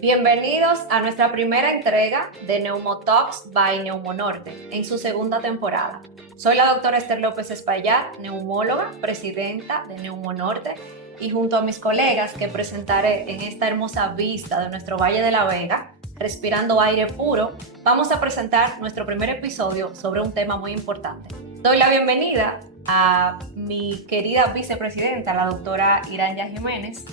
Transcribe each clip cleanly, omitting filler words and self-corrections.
Bienvenidos a nuestra primera entrega de Neumotalks by Neumonorte en su segunda temporada. Soy la doctora Esther López Espaillat, neumóloga, presidenta de Neumonorte, y junto a mis colegas que presentaré en esta hermosa vista de nuestro Valle de la Vega, respirando aire puro, vamos a presentar nuestro primer episodio sobre un tema muy importante. Doy la bienvenida a mi querida vicepresidenta, la doctora Iranya Jiménez,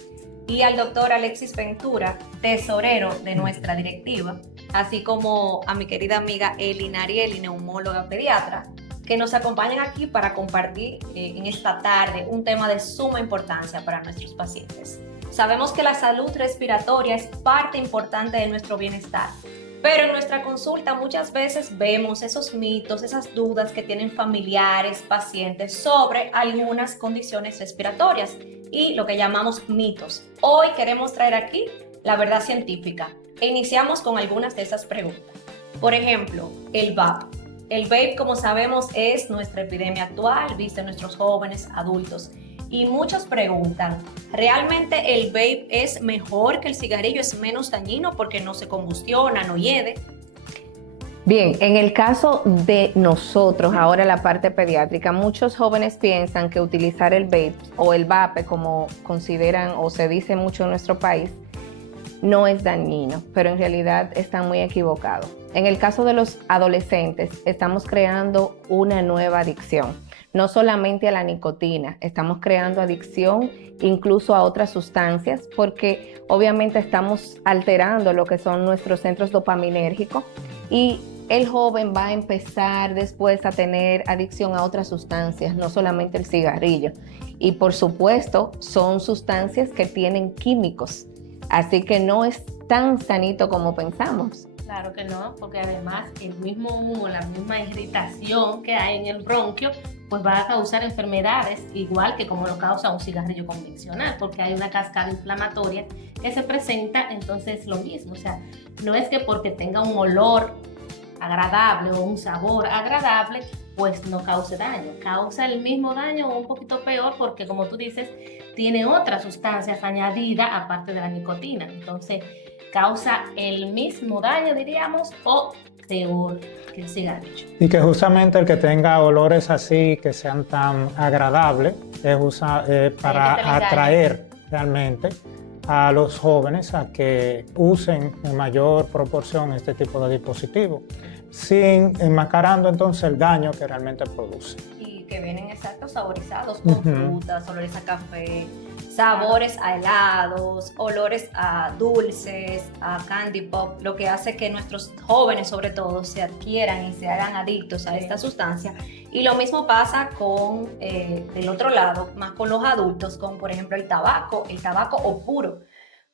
y al doctor Alexis Ventura, tesorero de nuestra directiva, así como a mi querida amiga Eli Narieli, neumóloga pediatra, que nos acompañan aquí para compartir en esta tarde un tema de suma importancia para nuestros pacientes. Sabemos que la salud respiratoria es parte importante de nuestro bienestar, pero en nuestra consulta muchas veces vemos esos mitos, esas dudas que tienen familiares, pacientes sobre algunas condiciones respiratorias y lo que llamamos mitos. Hoy queremos traer aquí la verdad científica e iniciamos con algunas de esas preguntas. Por ejemplo, el VAP. El vape, como sabemos, es nuestra epidemia actual, vista en nuestros jóvenes, adultos. Y muchos preguntan, ¿realmente el vape es mejor que el cigarrillo? ¿Es menos dañino porque no se combustiona, no hiede? Bien, en el caso de nosotros, ahora la parte pediátrica, muchos jóvenes piensan que utilizar el vape o el vape, como consideran o se dice mucho en nuestro país, no es dañino, pero en realidad están muy equivocados. En el caso de los adolescentes, estamos creando una nueva adicción, no solamente a la nicotina, estamos creando adicción incluso a otras sustancias, porque obviamente estamos alterando lo que son nuestros centros dopaminérgicos y el joven va a empezar después a tener adicción a otras sustancias, no solamente el cigarrillo. Y por supuesto, son sustancias que tienen químicos, así que no es tan sanito como pensamos. Claro que no, porque además el mismo humo, la misma irritación que hay en el bronquio, pues va a causar enfermedades igual que como lo causa un cigarrillo convencional, porque hay una cascada inflamatoria que se presenta, entonces lo mismo, o sea, no es que porque tenga un olor agradable o un sabor agradable, pues no cause daño, causa el mismo daño o un poquito peor porque como tú dices, tiene otras sustancias añadidas aparte de la nicotina, entonces causa el mismo daño, diríamos, o peor que el cigarrillo. Y que justamente el que tenga olores así, que sean tan agradables, es para atraer realmente a los jóvenes a que usen en mayor proporción este tipo de dispositivos, sin enmascarando entonces el daño que realmente produce. Y que vienen exactos saborizados con frutas, olores a café, sabores a helados, olores a dulces, a candy pop, lo que hace que nuestros jóvenes sobre todo se adquieran y se hagan adictos a esta sustancia. Y lo mismo pasa con, del otro lado, más con los adultos, con por ejemplo el tabaco o puro.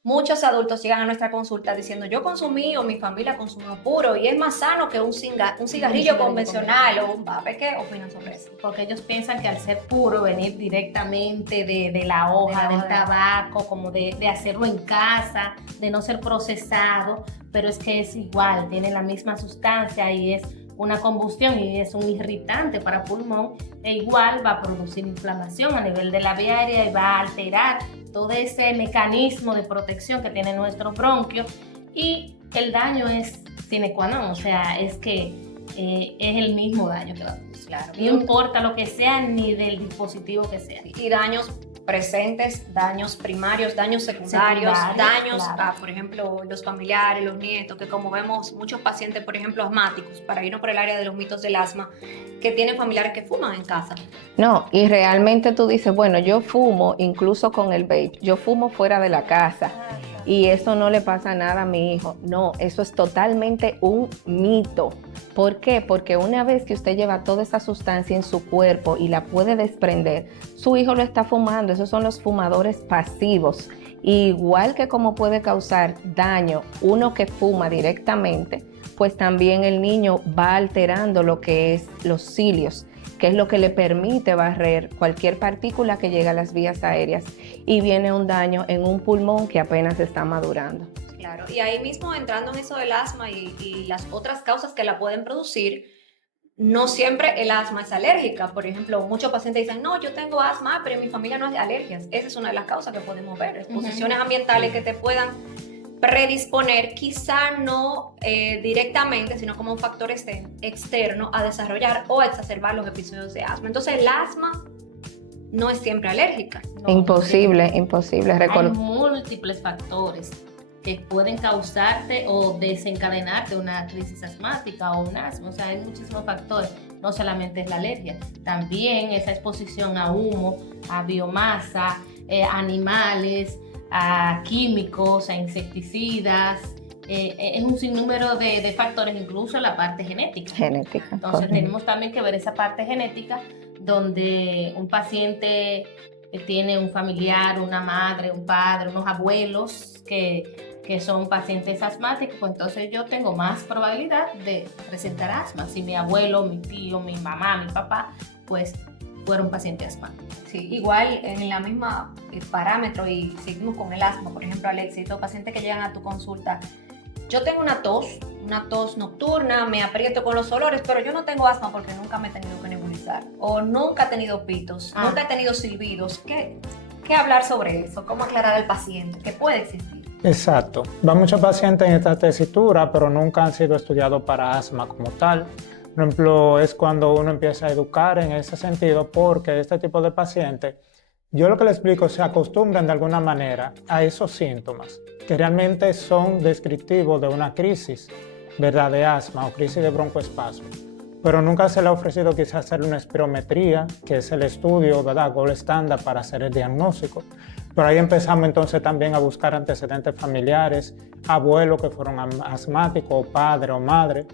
Muchos adultos llegan a nuestra consulta diciendo yo consumí o mi familia consumió puro y es más sano que un cigarrillo convencional o un vape. ¿Qué opinan sobre eso? Porque ellos piensan que al ser puro, venir directamente de la hoja, del tabaco, como de hacerlo en casa, de no ser procesado, pero es que es igual, tiene la misma sustancia y es una combustión y es un irritante para pulmón e igual va a producir inflamación a nivel de la vía aérea y va a alterar todo ese mecanismo de protección que tiene nuestro bronquio y el daño es sine qua non, o sea, es que es el mismo daño que la luz, claro. No importa lo que sea ni del dispositivo que sea. Y daños presentes, daños primarios, daños secundarios, daños claro. A, por ejemplo, los familiares, los nietos, que como vemos muchos pacientes, por ejemplo, asmáticos, para irnos por el área de los mitos del asma, que tienen familiares que fuman en casa. No, y realmente tú dices, bueno, yo fumo incluso con el vape, yo fumo fuera de la casa y eso no le pasa nada a mi hijo. No, eso es totalmente un mito. ¿Por qué? Porque una vez que usted lleva toda esa sustancia en su cuerpo y la puede desprender, su hijo lo está fumando. Esos son los fumadores pasivos. Igual que como puede causar daño uno que fuma directamente, pues también el niño va alterando lo que es los cilios, que es lo que le permite barrer cualquier partícula que llegue a las vías aéreas y viene un daño en un pulmón que apenas está madurando. Claro, y ahí mismo entrando en eso del asma y las otras causas que la pueden producir, no siempre el asma es alérgica. Por ejemplo, muchos pacientes dicen, no, yo tengo asma, pero en mi familia no hay alergias. Esa es una de las causas que podemos ver, exposiciones ambientales que te puedan predisponer, quizá no directamente, sino como un factor externo a desarrollar o exacerbar los episodios de asma. Entonces, el asma no es siempre alérgica. No, Imposible. Hay múltiples factores que pueden causarte o desencadenarte una crisis asmática o un asma. O sea, hay muchísimos factores. No solamente es la alergia, también esa exposición a humo, a biomasa, animales, a químicos, a insecticidas. Es un sinnúmero de factores, incluso la parte genética. Entonces correcto. tenemos también que ver esa parte genética donde un paciente tiene un familiar, una madre, un padre, unos abuelos que son pacientes asmáticos, pues entonces yo tengo más probabilidad de presentar asma. Si mi abuelo, mi tío, mi mamá, mi papá, pues fueron pacientes asmáticos. Sí, igual en la misma parámetro, y seguimos con el asma. Por ejemplo, Alexis, los pacientes que llegan a tu consulta, yo tengo una tos nocturna, me aprieto con los olores, pero yo no tengo asma porque nunca me he tenido que nebulizar, o nunca he tenido pitos, nunca he tenido silbidos. ¿Qué hablar sobre eso? ¿Cómo aclarar al paciente que puede existir? Exacto. Va muchos pacientes en esta tesitura, pero nunca han sido estudiados para asma como tal. Por ejemplo, es cuando uno empieza a educar en ese sentido, porque este tipo de pacientes, yo lo que les explico, se acostumbran de alguna manera a esos síntomas, que realmente son descriptivos de una crisis, ¿verdad?, de asma o crisis de broncoespasmo. Pero nunca se le ha ofrecido quizás hacer una espirometría, que es el estudio, ¿verdad?, gold estándar para hacer el diagnóstico. Pero ahí empezamos entonces también a buscar antecedentes familiares, abuelos que fueron asmáticos, o padre o madre.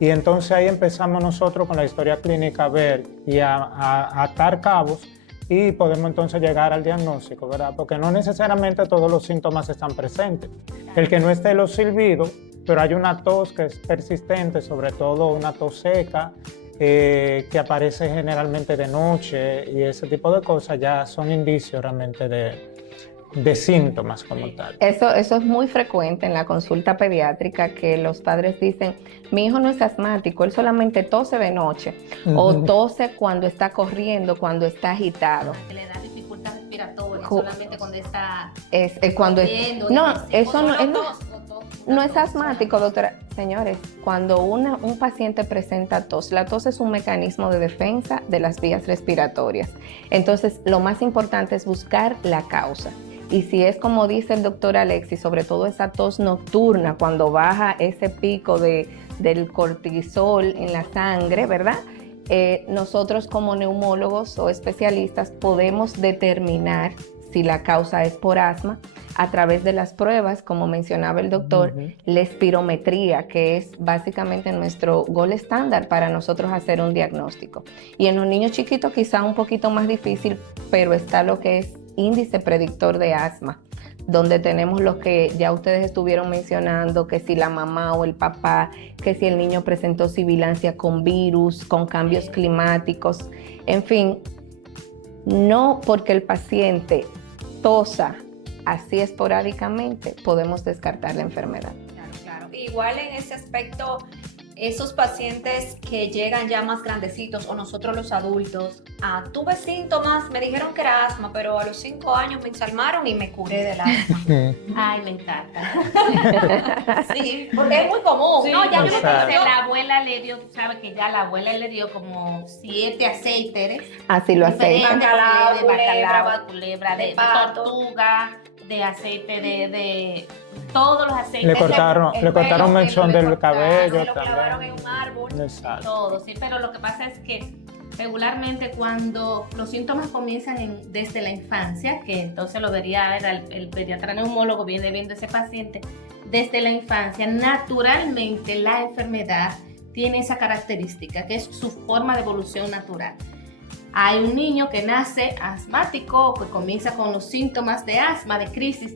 Y entonces ahí empezamos nosotros con la historia clínica a ver y a atar cabos, y podemos entonces llegar al diagnóstico, ¿verdad? Porque no necesariamente todos los síntomas están presentes. El que no esté los silbidos, pero hay una tos que es persistente, sobre todo una tos seca, que aparece generalmente de noche, y ese tipo de cosas ya son indicios realmente de síntomas como tal. Eso es muy frecuente en la consulta pediátrica, que los padres dicen, mi hijo no es asmático, él solamente tose de noche, o tose cuando está corriendo, cuando está agitado. Que le da dificultad respiratoria solamente cuando está Cuando corriendo. no, eso no es asmático, doctora. Señores, cuando un paciente presenta tos, la tos es un mecanismo de defensa de las vías respiratorias. Entonces, lo más importante es buscar la causa. Y si es como dice el doctor Alexis, sobre todo esa tos nocturna, cuando baja ese pico del cortisol en la sangre, ¿verdad? Nosotros como neumólogos o especialistas podemos determinar si la causa es por asma a través de las pruebas, como mencionaba el doctor, la espirometría, que es básicamente nuestro gold estándar para nosotros hacer un diagnóstico. Y en un niño chiquito quizá un poquito más difícil, pero está lo que es índice predictor de asma, donde tenemos lo que ya ustedes estuvieron mencionando, que si la mamá o el papá, que si el niño presentó sibilancia con virus, con cambios climáticos, en fin, no porque el paciente tosa así esporádicamente podemos descartar la enfermedad. Claro. Igual en ese aspecto, esos pacientes que llegan ya más grandecitos, o nosotros los adultos, tuve síntomas, me dijeron que era asma, pero a los 5 años me ensalmaron y me curé del asma. Ay, me encanta. Sí, porque es muy común. Sí, No, ya porque yo me entonces la abuela le dio, tú sabes que ya la abuela le dio como 7 aceites. Así lo aceitan. Bacalao, culebra, de pato, tortuga, de aceite de todos los aceites. Le cortaron mechón del cabello se lo clavaron en también. un árbol. Exacto. Todo, sí, pero lo que pasa es que regularmente cuando los síntomas comienzan desde la infancia, que entonces lo vería el pediatra neumólogo, viene viendo ese paciente, desde la infancia, naturalmente la enfermedad tiene esa característica, que es su forma de evolución natural. Hay un niño que nace asmático, pues comienza con los síntomas de asma, de crisis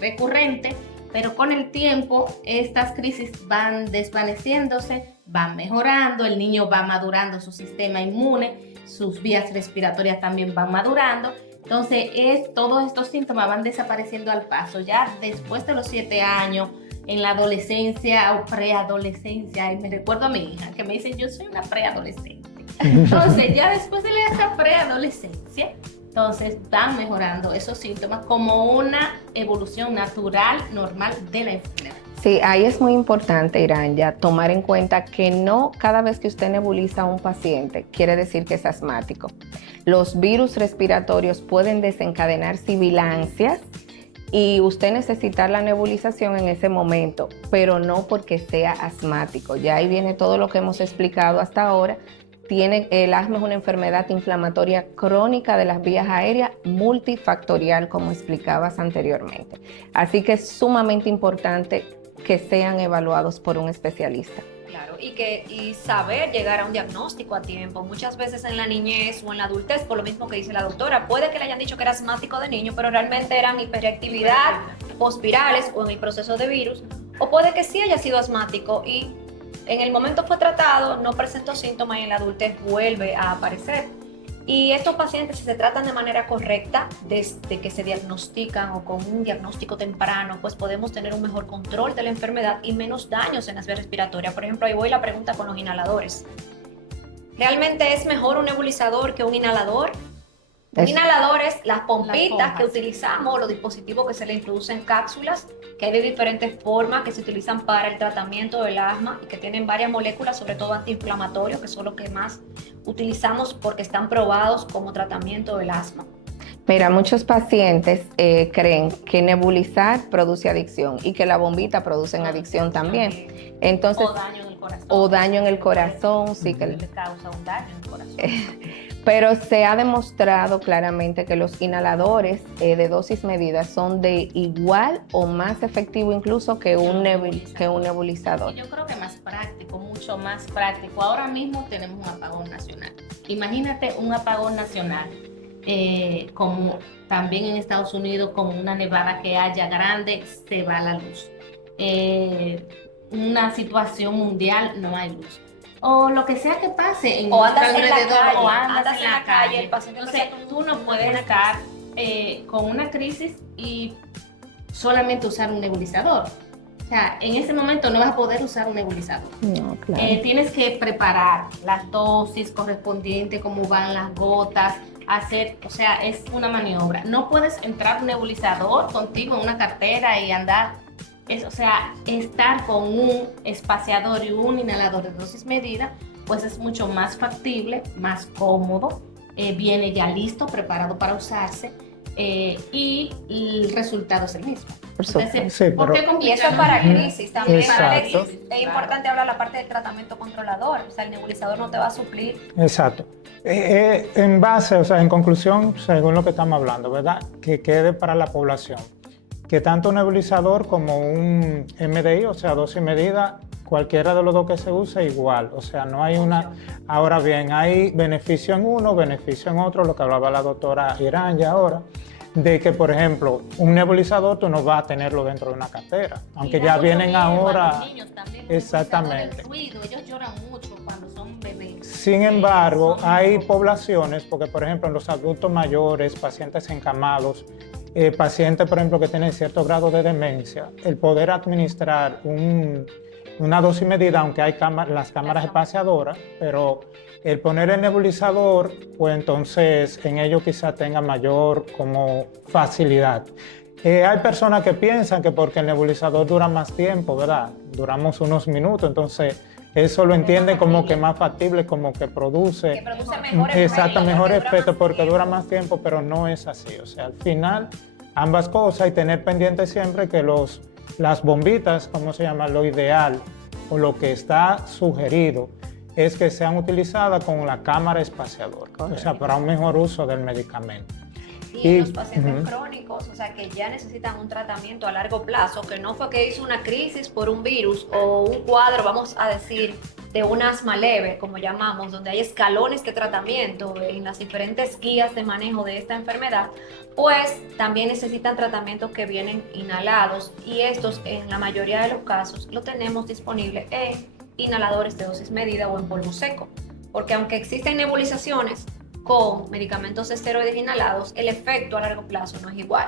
recurrente, pero con el tiempo estas crisis van desvaneciéndose, van mejorando, el niño va madurando su sistema inmune, sus vías respiratorias también van madurando. Entonces todos estos síntomas van desapareciendo al paso. Ya después de los 7 años, en la adolescencia o preadolescencia, y me recuerdo a mi hija que me dice, yo soy una preadolescente. Entonces, ya después de esa preadolescencia, entonces van mejorando esos síntomas como una evolución natural, normal de la enfermedad. Sí, ahí es muy importante, Iranya, tomar en cuenta que no cada vez que usted nebuliza a un paciente quiere decir que es asmático. Los virus respiratorios pueden desencadenar sibilancias y usted necesitar la nebulización en ese momento, pero no porque sea asmático. Ya ahí viene todo lo que hemos explicado hasta ahora. El asma es una enfermedad inflamatoria crónica de las vías aéreas multifactorial, como explicabas anteriormente. Así que es sumamente importante que sean evaluados por un especialista. Claro, y saber llegar a un diagnóstico a tiempo. Muchas veces en la niñez o en la adultez, por lo mismo que dice la doctora, puede que le hayan dicho que era asmático de niño, pero realmente eran hiperactividad, postvirales o en el proceso de virus, o puede que sí haya sido asmático y en el momento fue tratado, no presentó síntomas y en la adultez vuelve a aparecer. Y estos pacientes, si se tratan de manera correcta, desde que se diagnostican o con un diagnóstico temprano, pues podemos tener un mejor control de la enfermedad y menos daños en las vías respiratorias. Por ejemplo, ahí voy la pregunta con los inhaladores. ¿Realmente es mejor un nebulizador que un inhalador? Un inhalador es las pompitas que utilizamos, los dispositivos que se le introducen cápsulas, que hay de diferentes formas que se utilizan para el tratamiento del asma y que tienen varias moléculas, sobre todo antiinflamatorios, que son los que más utilizamos porque están probados como tratamiento del asma. Mira, muchos pacientes creen que nebulizar produce adicción y que la bombita produce adicción también. Entonces, o daño en el corazón. O daño en el corazón, sí que le causa un daño en el corazón. Pero se ha demostrado claramente que los inhaladores de dosis medidas son de igual o más efectivo incluso que un nebulizador. Y yo creo que más práctico, mucho más práctico. Ahora mismo tenemos un apagón nacional. Imagínate un apagón nacional, como también en Estados Unidos, con una nevada que haya grande, se va la luz. Una situación mundial, no hay luz. O lo que sea que pase en o andas alrededor, en la calle, o andas en la calle. El paciente entonces tú no puedes estar con una crisis y solamente usar un nebulizador. O sea, en ese momento no vas a poder usar un nebulizador. No, claro. Tienes que preparar las dosis correspondientes, cómo van las gotas, o sea, es una maniobra. No puedes entrar un nebulizador contigo en una cartera y andar. O sea, estar con un espaciador y un inhalador de dosis medida, pues es mucho más factible, más cómodo, viene ya listo, preparado para usarse y el resultado es el mismo. Entonces, sí, ¿por qué y eso para crisis también. Exacto. Es importante hablar la parte del tratamiento controlador, o sea, el nebulizador no te va a suplir. Exacto. En base, o sea, en conclusión, según lo que estamos hablando, ¿verdad? Que quede para la población. Que tanto un nebulizador como un MDI, o sea, dosis medida, cualquiera de los dos que se use igual, o sea, no hay una. Ahora bien, hay beneficio en uno, beneficio en otro, lo que hablaba la doctora Iranya ahora, de que, por ejemplo, un nebulizador tú no vas a tenerlo dentro de una cartera, aunque ya vienen ahora. Los niños también, exactamente. El ruido, ellos lloran mucho cuando son bebés. Sin embargo, hay poblaciones, porque por ejemplo en los adultos mayores, pacientes encamados, pacientes, por ejemplo, que tienen cierto grado de demencia, el poder administrar una dosis medida, aunque hay las cámaras espaciadoras, pero el poner el nebulizador, pues entonces en ello quizá tenga mayor como facilidad. Hay personas que piensan que porque el nebulizador dura más tiempo, ¿verdad? Duramos unos minutos, entonces eso lo entienden como que más factible, como que produce mejor efecto porque dura más tiempo, pero no es así. O sea, al final, ambas cosas y tener pendiente siempre que las bombitas, ¿cómo se llama? Lo ideal o lo que está sugerido es que sean utilizadas con la cámara espaciadora, o sea, para un mejor uso del medicamento. Y los pacientes crónicos, o sea, que ya necesitan un tratamiento a largo plazo, que no fue que hizo una crisis por un virus o un cuadro, vamos a decir, de un asma leve, como llamamos, donde hay escalones de tratamiento en las diferentes guías de manejo de esta enfermedad, pues también necesitan tratamientos que vienen inhalados y estos, en la mayoría de los casos, lo tenemos disponible en inhaladores de dosis medida o en polvo seco, porque aunque existen nebulizaciones con medicamentos esteroides inhalados, el efecto a largo plazo no es igual.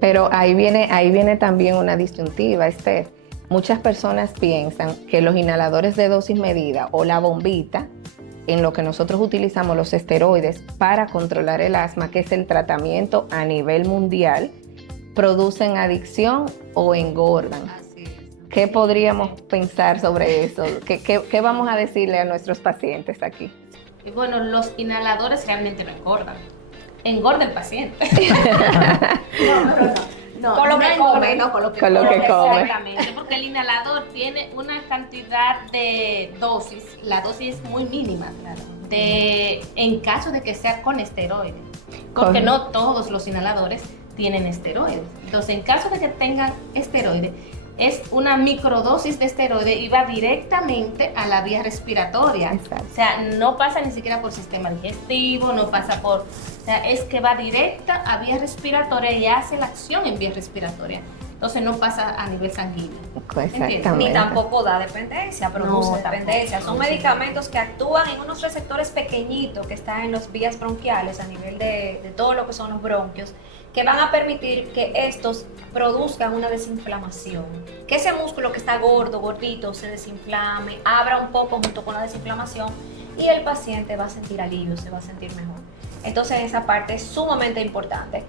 Pero ahí viene también una disyuntiva, Esther. Muchas personas piensan que los inhaladores de dosis medida o la bombita, en lo que nosotros utilizamos los esteroides para controlar el asma, que es el tratamiento a nivel mundial, producen adicción o engordan. Así es. ¿Qué podríamos pensar sobre eso? ¿Qué vamos a decirle a nuestros pacientes aquí? Y bueno, los inhaladores realmente no engordan. Engorda el paciente. No, Con lo que come, engorda. no con lo que Con lo que come. Exactamente, porque el inhalador tiene una cantidad de dosis, la dosis es muy mínima, claro, en caso de que sea con esteroides, porque no todos los inhaladores tienen esteroides. Entonces, en caso de que tengan esteroides, es una microdosis de esteroide y va directamente a la vía respiratoria. Exacto. O sea, no pasa ni siquiera por sistema digestivo, no pasa por... O sea, es que va directa a vía respiratoria y hace la acción en vía respiratoria. Entonces no pasa a nivel sanguíneo. Exactamente. Ni tampoco da dependencia, produce No, dependencia. tampoco. Son medicamentos que actúan en unos receptores pequeñitos que están en las vías bronquiales a nivel de todo lo que son los bronquios, que van a permitir que estos produzcan una desinflamación. Que ese músculo que está gordo, gordito, se desinflame, abra un poco junto con la desinflamación y el paciente va a sentir alivio, se va a sentir mejor. Entonces esa parte es sumamente importante.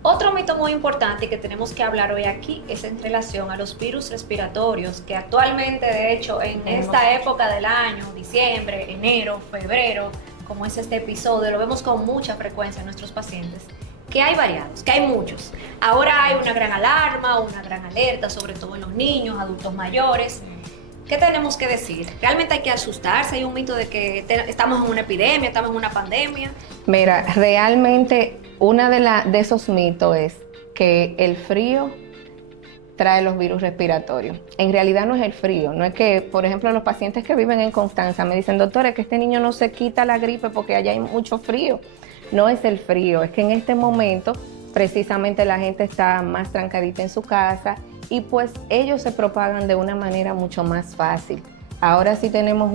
Otro mito muy importante que tenemos que hablar hoy aquí es en relación a los virus respiratorios, que actualmente, de hecho, en esta época del año, diciembre, enero, febrero, como es este episodio, lo vemos con mucha frecuencia en nuestros pacientes, que hay variados, que hay muchos. Ahora hay una gran alarma, una gran alerta, sobre todo en los niños, adultos mayores. ¿Qué tenemos que decir? ¿Realmente hay que asustarse? ¿Hay un mito de que estamos en una epidemia, estamos en una pandemia? Mira, realmente uno de esos mitos es que el frío trae los virus respiratorios. En realidad no es el frío, no es que, por ejemplo, los pacientes que viven en Constanza me dicen, doctora, es que este niño no se quita la gripe porque allá hay mucho frío. No es el frío, es que en este momento precisamente la gente está más trancadita en su casa y pues ellos se propagan de una manera mucho más fácil. Ahora sí tenemos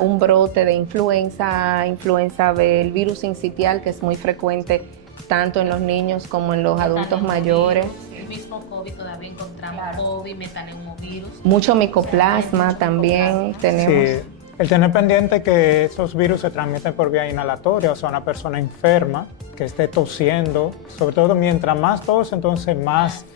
un brote de influenza B, el virus sincitial, que es muy frecuente tanto en los niños como en los adultos mayores. El mismo COVID todavía encontramos, Claro. COVID, metaneumovirus. Mucho micoplasma también tenemos. Sí, el tener pendiente que esos virus se transmiten por vía inhalatoria, o sea, una persona enferma que esté tosiendo, sobre todo mientras más tos, entonces más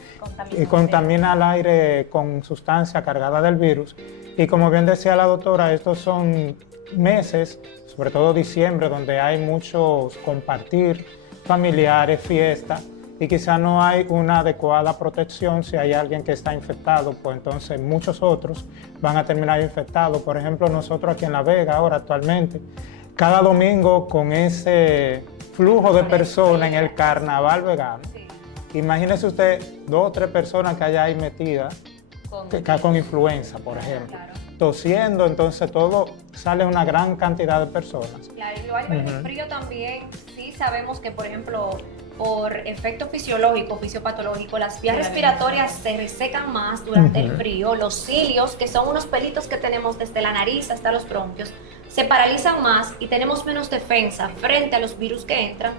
contamina el aire con sustancia cargada del virus. Y como bien decía la doctora, estos son meses, sobre todo diciembre, donde hay muchos compartir familiares, fiestas, y quizá no hay una adecuada protección. Si hay alguien que está infectado, pues entonces muchos otros van a terminar infectados. Por ejemplo, nosotros aquí en La Vega, ahora actualmente, cada domingo con ese flujo de personas en el carnaval vegano, imagínese usted 2 o 3 personas que hay ahí metidas con influenza, por ejemplo, tosiendo, entonces todo sale una gran cantidad de personas. Claro, igual con el frío también, sí sabemos que, por ejemplo, por efecto fisiológico, fisiopatológico, las vías respiratorias se resecan más durante el frío. Los cilios, que son unos pelitos que tenemos desde la nariz hasta los bronquios, se paralizan más y tenemos menos defensa frente a los virus que entran.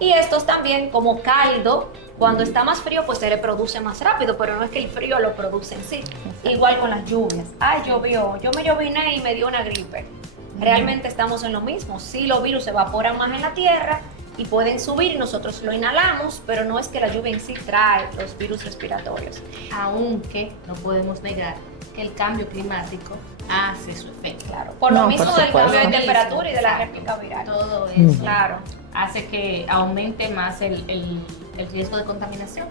Y estos también, como caldo, cuando está más frío, pues se reproduce más rápido, pero no es que el frío lo produce en sí. Igual con las lluvias. Ay, llovió, yo me lloviné y me dio una gripe. Realmente estamos en lo mismo. Sí, los virus se evaporan más en la tierra y pueden subir y nosotros lo inhalamos, pero no es que la lluvia en sí trae los virus respiratorios. Aunque no podemos negar que el cambio climático hace su efecto. Claro, por lo mismo por del supuesto. cambio de temperatura y de la Exacto. réplica viral. Todo eso Claro. hace que aumente más el riesgo de contaminación.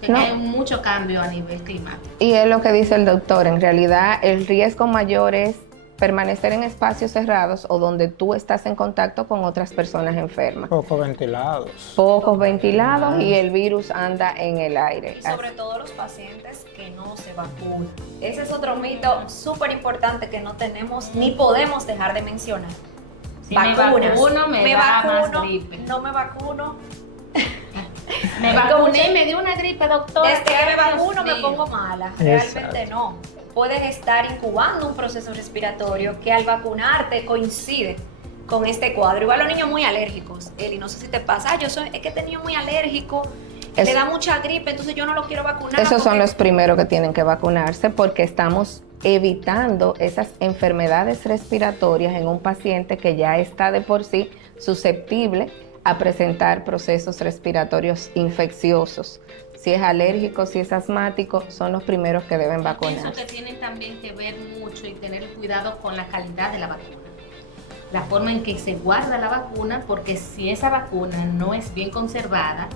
Que No. hay mucho cambio a nivel climático. Y es lo que dice el doctor, en realidad el riesgo mayor es permanecer en espacios cerrados o donde tú estás en contacto con otras personas enfermas. Poco ventilados. Pocos ventilados y el virus anda en el aire. Y sobre todo los pacientes que no se vacunan. Ese es otro mito súper importante que no tenemos ni podemos dejar de mencionar. Si me vacuno, me da más gripe. No me vacuno. Me vacuné y me dio una gripe, doctora. Desde que me vacuno Dios me mío. pongo mala. Realmente Exacto. no. Puedes estar incubando un proceso respiratorio que al vacunarte coincide con este cuadro. Igual los niños muy alérgicos, Eli, no sé si te pasa, es que este niño es muy alérgico le da mucha gripe, entonces yo no lo quiero vacunar. Esos son los primeros que tienen que vacunarse porque estamos evitando esas enfermedades respiratorias en un paciente que ya está de por sí susceptible a presentar procesos respiratorios infecciosos. Si es alérgico, si es asmático, son los primeros que deben vacunarse. Pienso que tienen también que ver mucho y tener cuidado con la calidad de la vacuna. La forma en que se guarda la vacuna, porque si esa vacuna no es bien conservada,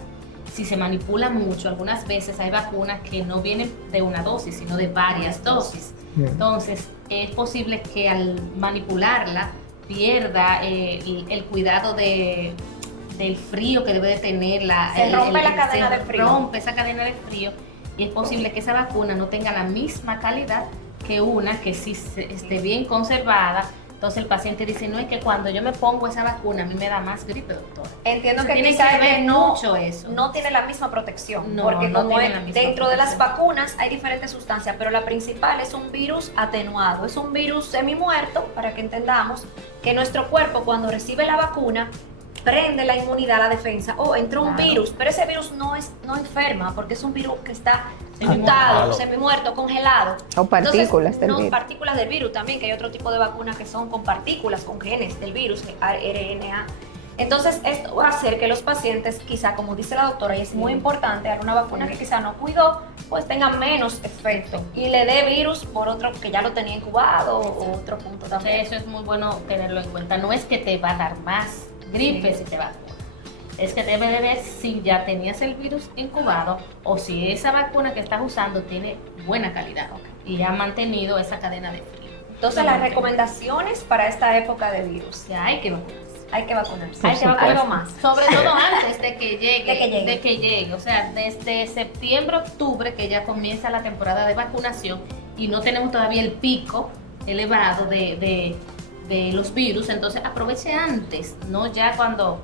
si se manipula mucho, algunas veces hay vacunas que no vienen de una dosis, sino de varias dosis. Entonces, es posible que al manipularla pierda el cuidado del frío que debe de tener se rompe la cadena de frío. Rompe esa cadena de frío y es posible que esa vacuna no tenga la misma calidad que una que sí esté bien conservada. Entonces el paciente dice, no, es que cuando yo me pongo esa vacuna a mí me da más gripe, doctora. Entiendo que tiene quizás que ver mucho eso. No tiene la misma protección, No, porque no como tiene la misma dentro de las protección. vacunas hay diferentes sustancias, pero la principal es un virus atenuado, es un virus semi-muerto, para que entendamos que nuestro cuerpo cuando recibe la vacuna prende la inmunidad, la defensa, entró un Claro. virus, pero ese virus no enferma, porque es un virus que está Semi-muerto. mutado, semi-muerto, congelado. O partículas Entonces, del virus. partículas del virus también, que hay otro tipo de vacunas que son con partículas, con genes del virus, RNA. Entonces, esto va a hacer que los pacientes, quizá, como dice la doctora, y es muy importante, dar una vacuna que quizá no cuidó, pues tenga menos efecto y le dé virus por otro que ya lo tenía incubado o otro punto también. Entonces, eso es muy bueno tenerlo en cuenta. No es que te va a dar más gripe si te vacunas. Es que debe de ver si ya tenías el virus incubado o si esa vacuna que estás usando tiene buena calidad y ha mantenido esa cadena de frío. Entonces, las recomendaciones para esta época de virus. Ya hay que vacunarse. Hay que vacunarse. Por Hay que supuesto. algo más. Sobre todo antes de que llegue. De que llegue. O sea, desde septiembre, octubre, que ya comienza la temporada de vacunación y no tenemos todavía el pico elevado de los virus, entonces aproveche antes, no ya cuando...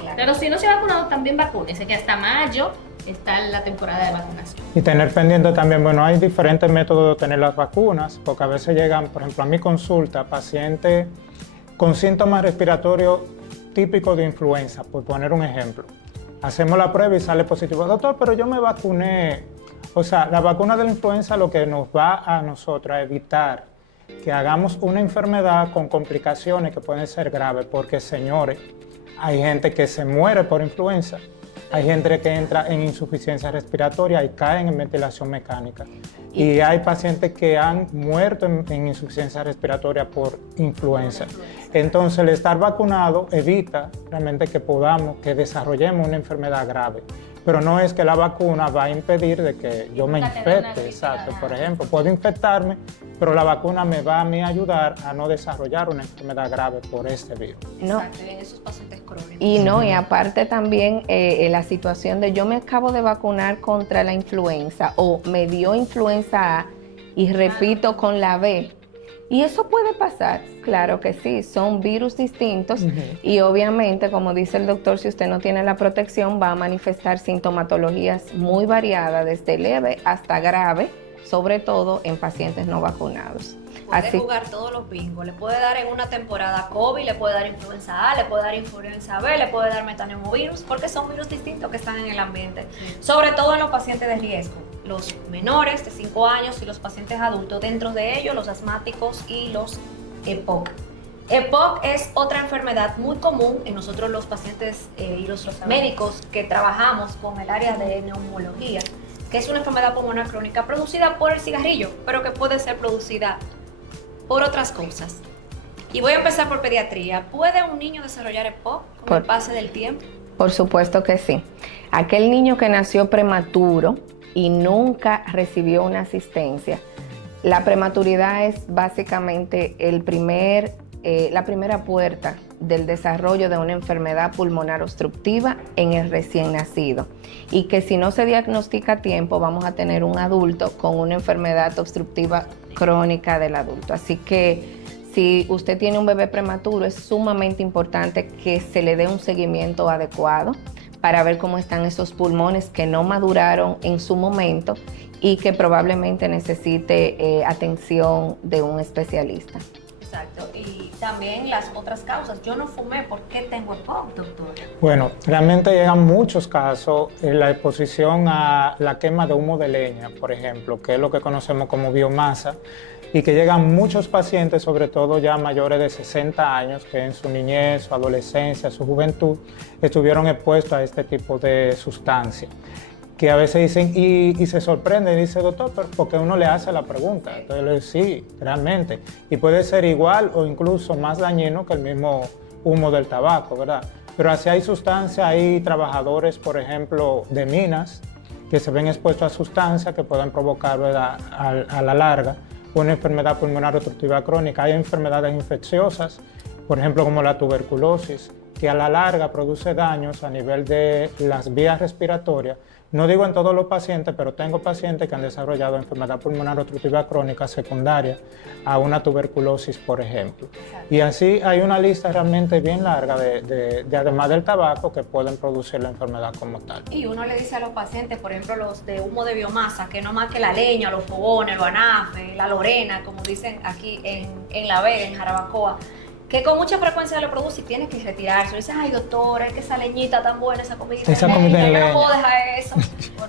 Claro. Pero si no se ha vacunado, también vacúnese, que hasta mayo está la temporada de vacunación. Y tener pendiente también, bueno, hay diferentes métodos de obtener las vacunas, porque a veces llegan, por ejemplo, a mi consulta, pacientes con síntomas respiratorios típicos de influenza, por poner un ejemplo. Hacemos la prueba y sale positivo. Doctor, pero yo me vacuné. O sea, la vacuna de la influenza lo que nos va a nosotros a evitar que hagamos una enfermedad con complicaciones que pueden ser graves, porque, señores, hay gente que se muere por influenza, hay gente que entra en insuficiencia respiratoria y caen en ventilación mecánica. Y hay pacientes que han muerto en insuficiencia respiratoria por influenza. Entonces, el estar vacunado evita realmente que desarrollemos una enfermedad grave. Pero no es que la vacuna va a impedir de que yo me infecte, exacto. Por ejemplo, puedo infectarme, pero la vacuna me va a mí ayudar a no desarrollar una enfermedad grave por este virus. No. Exacto, en esos pacientes crónicos. Y aparte también la situación de yo me acabo de vacunar contra la influenza o me dio influenza A y repito con la B. ¿Y eso puede pasar? Claro que sí, son virus distintos y obviamente, como dice el doctor, si usted no tiene la protección va a manifestar sintomatologías muy variadas, desde leve hasta grave, sobre todo en pacientes no vacunados. Puede jugar todos los bingos, le puede dar en una temporada COVID, le puede dar influenza A, le puede dar influenza B, le puede dar metaneumovirus, porque son virus distintos que están en el ambiente, sobre todo en los pacientes de riesgo, los menores de 5 años y los pacientes adultos, dentro de ellos los asmáticos y los EPOC. EPOC es otra enfermedad muy común en nosotros los pacientes y los médicos que trabajamos con el área de neumología, que es una enfermedad pulmonar crónica producida por el cigarrillo, pero que puede ser producida por otras cosas. Y voy a empezar por pediatría. ¿Puede un niño desarrollar EPOC con el pase del tiempo? Por supuesto que sí. Aquel niño que nació prematuro y nunca recibió una asistencia, la prematuridad es básicamente la primera puerta del desarrollo de una enfermedad pulmonar obstructiva en el recién nacido, y que si no se diagnostica a tiempo vamos a tener un adulto con una enfermedad obstructiva crónica del adulto. Así que si usted tiene un bebé prematuro es sumamente importante que se le dé un seguimiento adecuado para ver cómo están esos pulmones que no maduraron en su momento y que probablemente necesite atención de un especialista. Exacto. Y también las otras causas. Yo no fumé, ¿por qué tengo EPOC, doctor? Bueno, realmente llegan muchos casos en la exposición a la quema de humo de leña, por ejemplo, que es lo que conocemos como biomasa, y que llegan muchos pacientes, sobre todo ya mayores de 60 años, que en su niñez, su adolescencia, su juventud, estuvieron expuestos a este tipo de sustancia. Que a veces dicen, y se sorprende y dice, doctor, ¿por qué uno le hace la pregunta? Entonces le dice, sí, realmente. Y puede ser igual o incluso más dañino que el mismo humo del tabaco, ¿verdad? Pero así hay sustancias, hay trabajadores, por ejemplo, de minas, que se ven expuestos a sustancias que pueden provocar, ¿verdad?, a la larga una enfermedad pulmonar obstructiva crónica. Hay enfermedades infecciosas, por ejemplo, como la tuberculosis, que a la larga produce daños a nivel de las vías respiratorias. No digo en todos los pacientes, pero tengo pacientes que han desarrollado enfermedad pulmonar obstructiva crónica secundaria a una tuberculosis, por ejemplo. Y así hay una lista realmente bien larga de además del tabaco, que pueden producir la enfermedad como tal. Y uno le dice a los pacientes, por ejemplo, los de humo de biomasa, que no más que la leña, los fogones, los anafes, la lorena, como dicen aquí en La Vega, en Jarabacoa, que con mucha frecuencia lo produce y tiene que retirarse. Dice, ay, doctora, es que esa leñita tan buena, esa comida Esa comida de yo leña. no puedo dejar eso.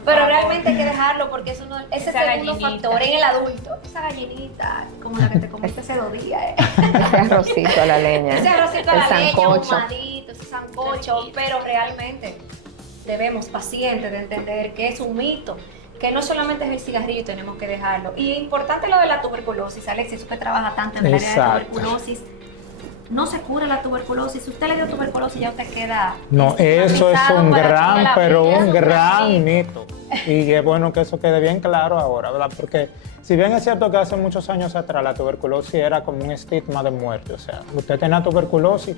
Pero realmente hay que dejarlo porque es ese Esa segundo gallinita. factor en el adulto. Esa gallinita, como la que te comiste hace 2 días. Ese arrocito a la leña. Ese arrocito a el la leña, sancocho. ahumadito, ese sancocho. Pero realmente debemos, pacientes, de entender que es un mito, que no solamente es el cigarrillo y tenemos que dejarlo. Y es importante lo de la tuberculosis, Alexis, tú que trabaja tanto en el área de Exacto. tuberculosis. No se cura la tuberculosis. Si usted le dio tuberculosis, ya usted queda. No, eso es un para toda gran, la pero vida. un Es gran mito. Y es bueno que eso quede bien claro ahora, ¿verdad? Porque si bien es cierto que hace muchos años atrás la tuberculosis era como un estigma de muerte, o sea, usted tenía tuberculosis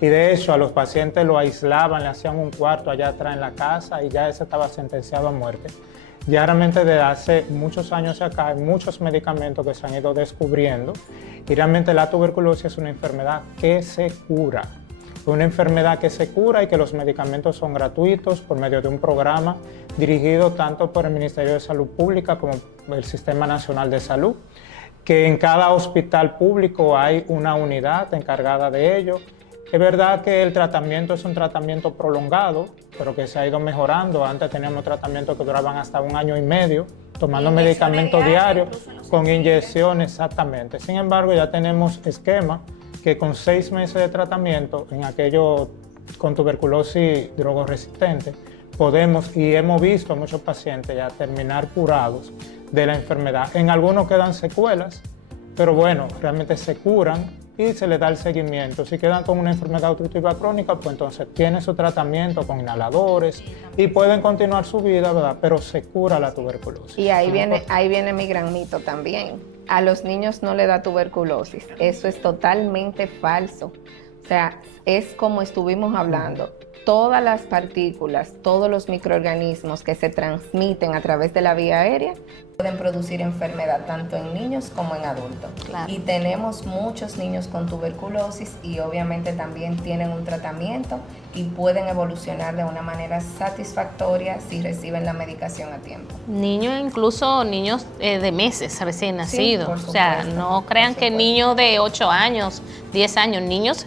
y de hecho a los pacientes lo aislaban, le hacían un cuarto allá atrás en la casa y ya ese estaba sentenciado a muerte. Ya realmente desde hace muchos años acá hay muchos medicamentos que se han ido descubriendo y realmente la tuberculosis es una enfermedad que se cura. Una enfermedad que se cura y que los medicamentos son gratuitos por medio de un programa dirigido tanto por el Ministerio de Salud Pública como el Sistema Nacional de Salud, que en cada hospital público hay una unidad encargada de ello. Es verdad que el tratamiento es un tratamiento prolongado, pero que se ha ido mejorando. Antes teníamos tratamientos que duraban hasta 1 año y medio, tomando medicamentos diarios, con inyecciones, exactamente. Sin embargo, ya tenemos esquemas que con 6 meses de tratamiento en aquellos con tuberculosis drogoresistente, podemos y hemos visto a muchos pacientes ya terminar curados de la enfermedad. En algunos quedan secuelas, pero bueno, realmente se curan y se les da el seguimiento. Si quedan con una enfermedad obstructiva crónica, pues entonces tienen su tratamiento con inhaladores y pueden continuar su vida, ¿verdad? Pero se cura la tuberculosis. Y ahí viene mi gran mito también. A los niños no le da tuberculosis. Eso es totalmente falso. O sea, es como estuvimos hablando. Todas las partículas, todos los microorganismos que se transmiten a través de la vía aérea pueden producir enfermedad tanto en niños como en adultos. Claro. Y tenemos muchos niños con tuberculosis y obviamente también tienen un tratamiento y pueden evolucionar de una manera satisfactoria si reciben la medicación a tiempo. Niños, incluso niños de meses recién nacidos. por O sea, supuesto, no crean por que supuesto. niños de 8 años, 10 años, niños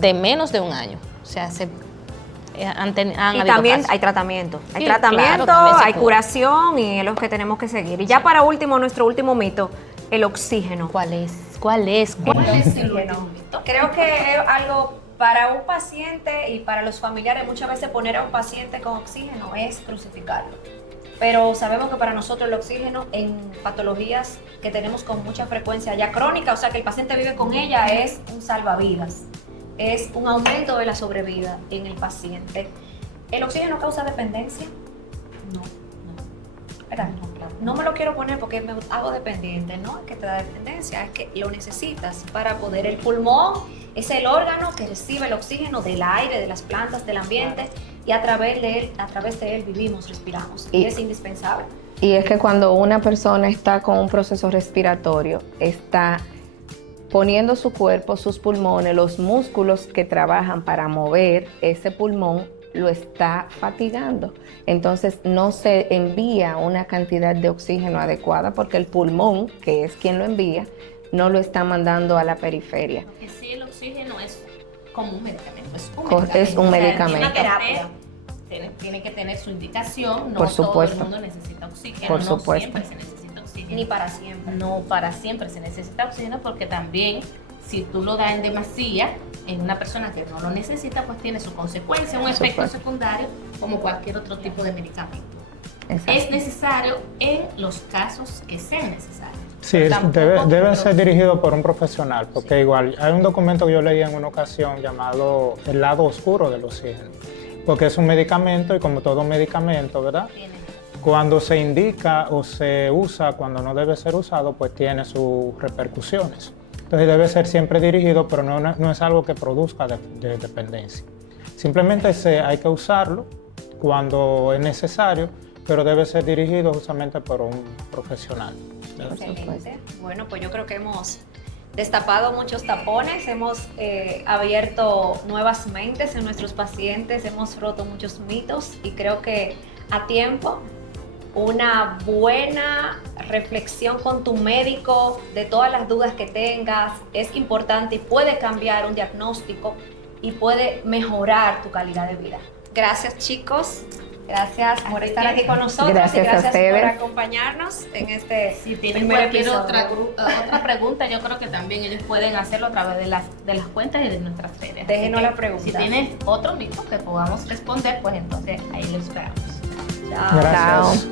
de menos de 1 año. O sea, han Y habido también casos. hay tratamiento. Hay Sí, tratamiento, claro, también se hay cura. curación y es lo que tenemos que seguir. Y ya para último, nuestro último mito, el oxígeno. ¿Cuál es? ¿Cuál es? ¿Cuál es? Oxígeno. Creo que es algo para un paciente y para los familiares. Muchas veces poner a un paciente con oxígeno es crucificarlo. Pero sabemos que para nosotros el oxígeno en patologías que tenemos con mucha frecuencia ya crónica, o sea que el paciente vive con ella, es un salvavidas. Es un aumento de la sobrevida en el paciente. ¿El oxígeno causa dependencia? No. ¿Verdad? No me lo quiero poner porque me hago dependiente, no es que te da dependencia, es que lo necesitas para poder. El pulmón es el órgano que recibe el oxígeno del aire, de las plantas, del ambiente, y a través de él vivimos, respiramos, y es indispensable. Y es que cuando una persona está con un proceso respiratorio, está poniendo su cuerpo, sus pulmones, los músculos que trabajan para mover ese pulmón, lo está fatigando. Entonces no se envía una cantidad de oxígeno adecuada porque el pulmón, que es quien lo envía, no lo están mandando a la periferia. Porque sí, el oxígeno es como un medicamento, Es un medicamento. Tiene que terapia. tiene que tener su indicación, no Por todo supuesto. el mundo necesita oxígeno, Por no supuesto. siempre se necesita oxígeno. Ni para siempre. No para siempre se necesita oxígeno, porque también si tú lo das en demasía en una persona que no lo necesita, pues tiene su consecuencia, un Por efecto supuesto. secundario como cualquier otro tipo de medicamento. Exacto. Es necesario en los casos que sean necesarios. Sí, Pero tampoco deben lo- ser dirigidos por un profesional, porque igual hay un documento que yo leí en una ocasión llamado El lado oscuro del oxígeno, porque es un medicamento y como todo medicamento, ¿verdad? Tiene- Cuando se indica o se usa cuando no debe ser usado, pues tiene sus repercusiones. Entonces debe ser siempre dirigido, pero no es algo que produzca de dependencia. Simplemente hay que usarlo cuando es necesario, pero debe ser dirigido justamente por un profesional. Excelente. Bueno, pues yo creo que hemos destapado muchos tapones, hemos abierto nuevas mentes en nuestros pacientes, hemos roto muchos mitos y creo que a tiempo una buena reflexión con tu médico de todas las dudas que tengas es importante y puede cambiar un diagnóstico y puede mejorar tu calidad de vida. Gracias, chicos. Gracias por estar aquí con nosotros Gracias y a gracias por ustedes. acompañarnos en este Si tienen primer cualquier episodio. otra pregunta, yo creo que también ellos pueden hacerlo a través de las cuentas y de nuestras redes. Déjenos Así que la pregunta. Si tienes otro mito que podamos responder, pues entonces ahí lo esperamos. Chao. Gracias. Chao.